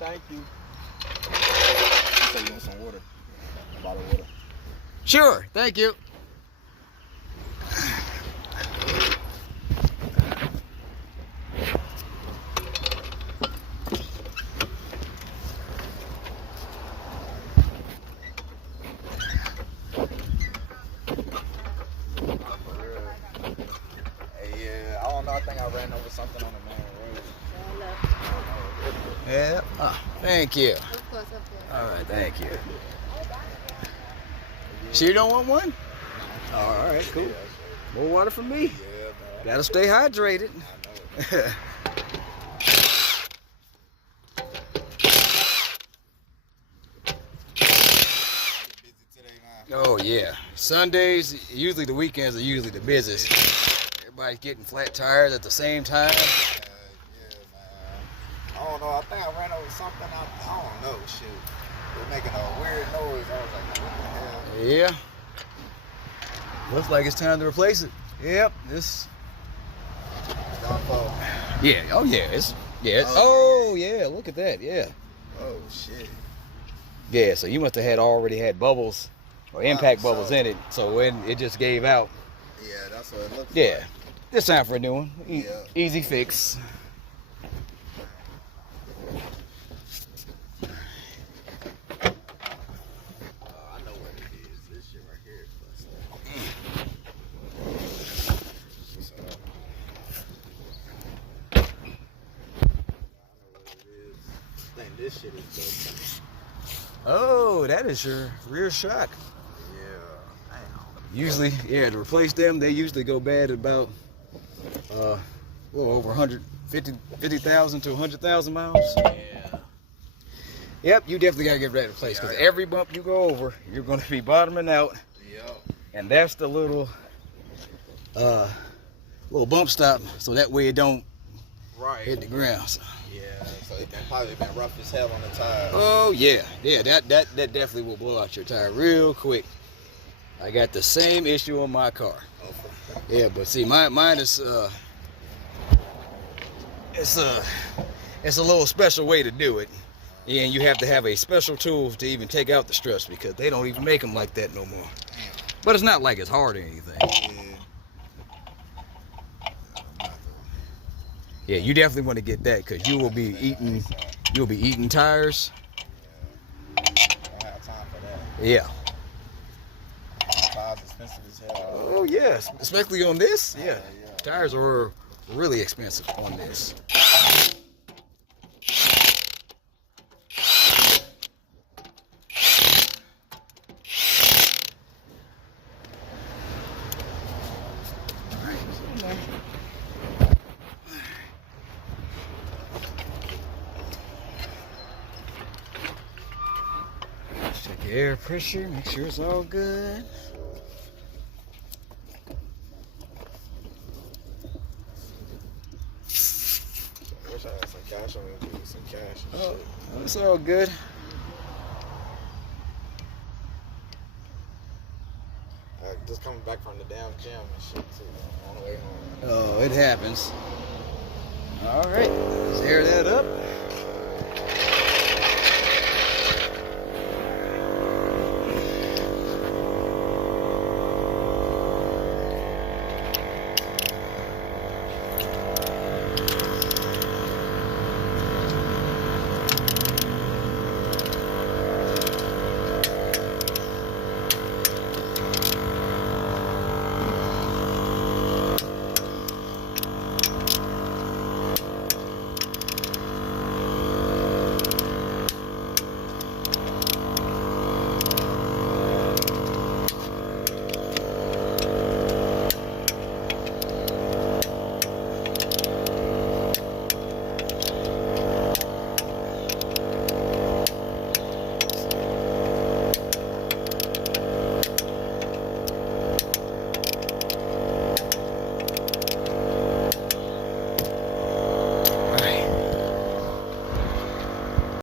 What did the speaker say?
thank you. You say you want some water? A bottle of water. Sure, thank you. Yeah, I don't know. I think I ran over something on the main road. Yeah. Oh, thank you. Of course. All right, thank you. Sure you don't want one? Oh, all right, cool. More water for me. Yeah, man. Gotta stay hydrated. I know. Busy today, man. Oh yeah. Sundays, usually the weekends are usually the busiest. Everybody's getting flat tires at the same time. Yeah, man. I don't know. I think I ran over something. I don't know. Shoot. It was making a weird noise. I was like, what the hell? Yeah. Looks like it's time to replace it. Yep. This. It's gone for. Yeah. Oh yeah. Oh yeah. Look at that. Yeah. Oh, shit. Yeah. So you must have already had bubbles or impact so- bubbles in it. So when it just gave out. Yeah, that's what it looks Yeah. like. It's time for a new one. Yeah. Easy fix. I know what it is. This shit right here is busted. So, I know what it is. I think this shit is busted. Oh, that is your rear shock. Yeah. Usually, yeah, to replace them, they usually go bad at about a little over 50,000 to 100,000 miles. Yeah. Yep, you definitely gotta get that replaced because every bump you go over, you're gonna be bottoming out, Yep. and that's the little bump stop, so that way it don't Right. hit the ground. So. Yeah. So it probably been rough as hell on the tires. Oh yeah, that definitely will blow out your tire real quick. I got the same issue on my car. Yeah, but see, mine is it's a little special way to do it, and you have to have a special tool to even take out the struts because they don't even make them like that no more. But it's not like it's hard or anything. Yeah. Yeah, you definitely want to get that because you'll be eating tires. I don't have time for that. Yeah. Tires expensive as hell. Oh yes, especially on this. Yeah, Yeah. tires are really expensive on this. Check your air pressure, make sure it's all good. I wish I had some cash on me. Give me some cash and Oh, shit. it's all good. Just coming back from the damn gym and shit too. On the way home. Oh, it happens. All right, let's air that up.